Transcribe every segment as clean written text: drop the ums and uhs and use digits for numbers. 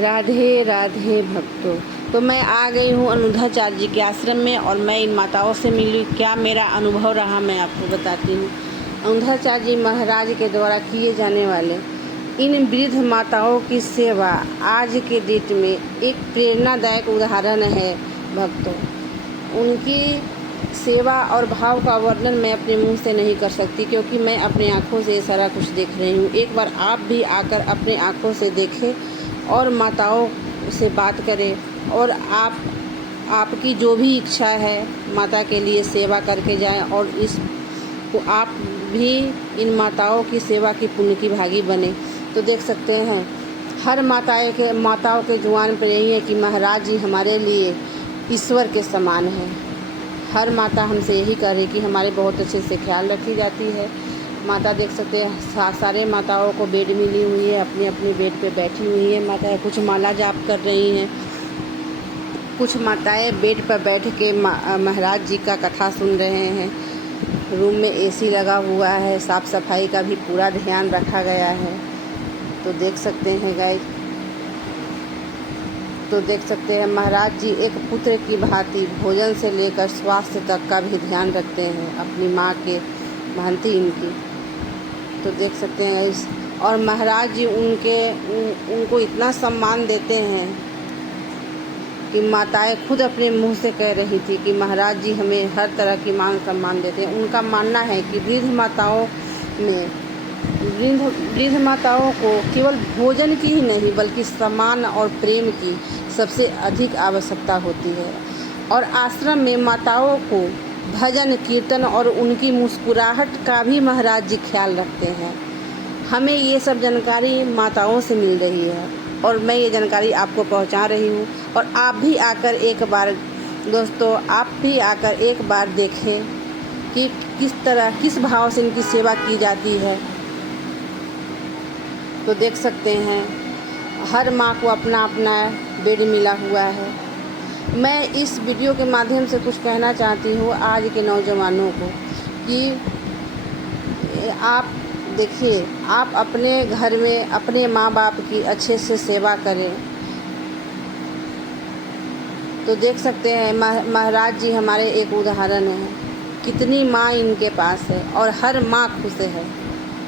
राधे राधे भक्तों। तो मैं आ गई हूँ अनुधाचार्य जी के आश्रम में और मैं इन माताओं से मिली। क्या मेरा अनुभव रहा मैं आपको बताती हूँ। अनुधाचार्य जी महाराज के द्वारा किए जाने वाले इन वृद्ध माताओं की सेवा आज के डेट में एक प्रेरणादायक उदाहरण है भक्तों। उनकी सेवा और भाव का वर्णन मैं अपने मुंह से नहीं कर सकती, क्योंकि मैं अपने आँखों से ये सारा कुछ देख रही हूँ। एक बार आप भी आकर अपने आँखों से देखें और माताओं से बात करें और आपकी जो भी इच्छा है माता के लिए सेवा करके जाएं और आप भी इन माताओं की सेवा की पुण्य की भागी बने। तो देख सकते हैं हर माताओं के जुबान पर यही है कि महाराज जी हमारे लिए ईश्वर के समान है। हर माता हमसे यही कह रही कि हमारे बहुत अच्छे से ख्याल रखी जाती है। माता देख सकते हैं सारे माताओं को बेड मिली हुई है, अपने अपने बेड पे बैठी हुई है माताएं। कुछ माला जाप कर रही हैं, कुछ माताएं बेड पर बैठ के महाराज जी का कथा सुन रहे हैं। रूम में एसी लगा हुआ है, साफ़ सफाई का भी पूरा ध्यान रखा गया है। तो देख सकते हैं गाइस, तो देख सकते हैं महाराज जी एक पुत्र की भांति भोजन से लेकर स्वास्थ्य तक का भी ध्यान रखते हैं अपनी माँ के भांति इनकी। तो देख सकते हैं इस और महाराज जी उनको इतना सम्मान देते हैं कि माताएं खुद अपने मुंह से कह रही थी कि महाराज जी हमें हर तरह की मान सम्मान देते हैं। उनका मानना है कि वृद्ध माताओं को केवल भोजन की ही नहीं बल्कि सम्मान और प्रेम की सबसे अधिक आवश्यकता होती है। और आश्रम में माताओं को भजन कीर्तन और उनकी मुस्कुराहट का भी महाराज जी ख्याल रखते हैं। हमें ये सब जानकारी माताओं से मिल रही है और मैं ये जानकारी आपको पहुंचा रही हूँ। और आप भी आकर एक बार दोस्तों, आप भी आकर एक बार देखें कि किस भाव से इनकी सेवा की जाती है। तो देख सकते हैं हर माँ को अपना अपना बेड मिला हुआ है। मैं इस वीडियो के माध्यम से कुछ कहना चाहती हूँ आज के नौजवानों को कि आप देखिए, आप अपने घर में अपने माँ बाप की अच्छे से सेवा करें। तो देख सकते हैं महाराज जी हमारे एक उदाहरण है। कितनी माँ इनके पास है और हर माँ खुश है।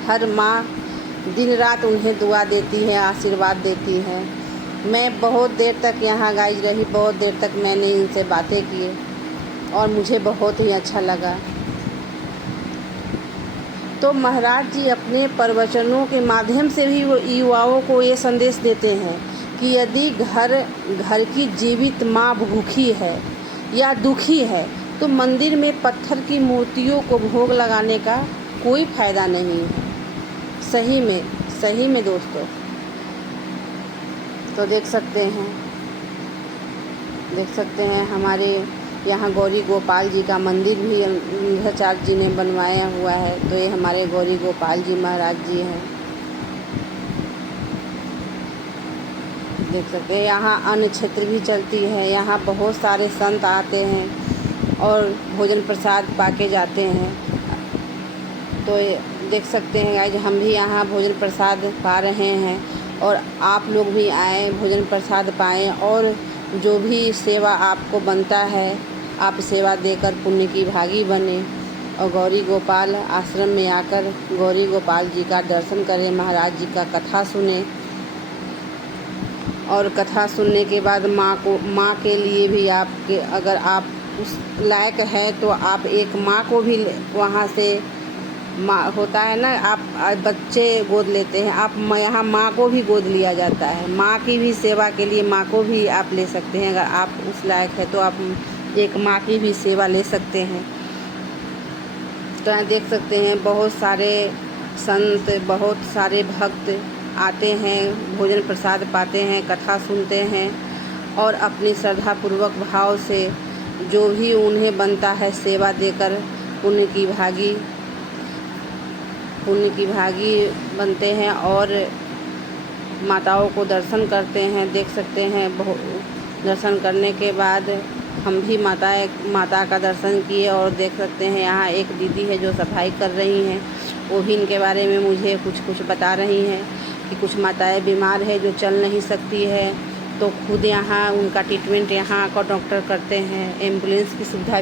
हर माँ दिन रात उन्हें दुआ देती है, आशीर्वाद देती है। मैं बहुत देर तक यहाँ गाइज रही, बहुत देर तक मैंने इनसे बातें की और मुझे बहुत ही अच्छा लगा। तो महाराज जी अपने प्रवचनों के माध्यम से भी वो युवाओं को ये संदेश देते हैं कि यदि घर की जीवित माँ भूखी है या दुखी है तो मंदिर में पत्थर की मूर्तियों को भोग लगाने का कोई फ़ायदा नहीं है। सही में दोस्तों। तो देख सकते हैं हमारे यहाँ गौरी गोपाल जी का मंदिर भी अनुधाचार्य जी ने बनवाया हुआ है। तो ये हमारे गौरी गोपाल जी महाराज जी हैं। देख सकते हैं यहाँ अन्न क्षेत्र भी चलती है। यहाँ बहुत सारे संत आते हैं और भोजन प्रसाद पाके जाते हैं। तो देख सकते हैं गाइस, हम भी यहाँ भोजन प्रसाद पा रहे हैं और आप लोग भी आएँ, भोजन प्रसाद पाएँ और जो भी सेवा आपको बनता है आप सेवा देकर पुण्य की भागी बने और गौरी गोपाल आश्रम में आकर गौरी गोपाल जी का दर्शन करें, महाराज जी का कथा सुने। और कथा सुनने के बाद माँ के लिए भी आपके अगर आप उस लायक है तो आप एक माँ को भी वहाँ से माँ होता है ना, आप बच्चे गोद लेते हैं, आप यहाँ माँ को भी गोद लिया जाता है। माँ की भी सेवा के लिए माँ को भी आप ले सकते हैं। अगर आप उस लायक है तो आप एक माँ की भी सेवा ले सकते हैं। तो यहाँ देख सकते हैं बहुत सारे संत, बहुत सारे भक्त आते हैं, भोजन प्रसाद पाते हैं, कथा सुनते हैं और अपनी श्रद्धापूर्वक भाव से जो भी उन्हें बनता है सेवा देकर पुण्य की भागी बनते हैं और माताओं को दर्शन करते हैं। देख सकते हैं दर्शन करने के बाद हम भी माता का दर्शन किए और देख सकते हैं यहाँ एक दीदी है जो सफाई कर रही हैं। वो भी इनके बारे में मुझे कुछ बता रही हैं कि कुछ माताएं बीमार है जो चल नहीं सकती है, तो खुद यहाँ उनका ट्रीटमेंट यहाँ का डॉक्टर करते हैं। एम्बुलेंस की सुविधा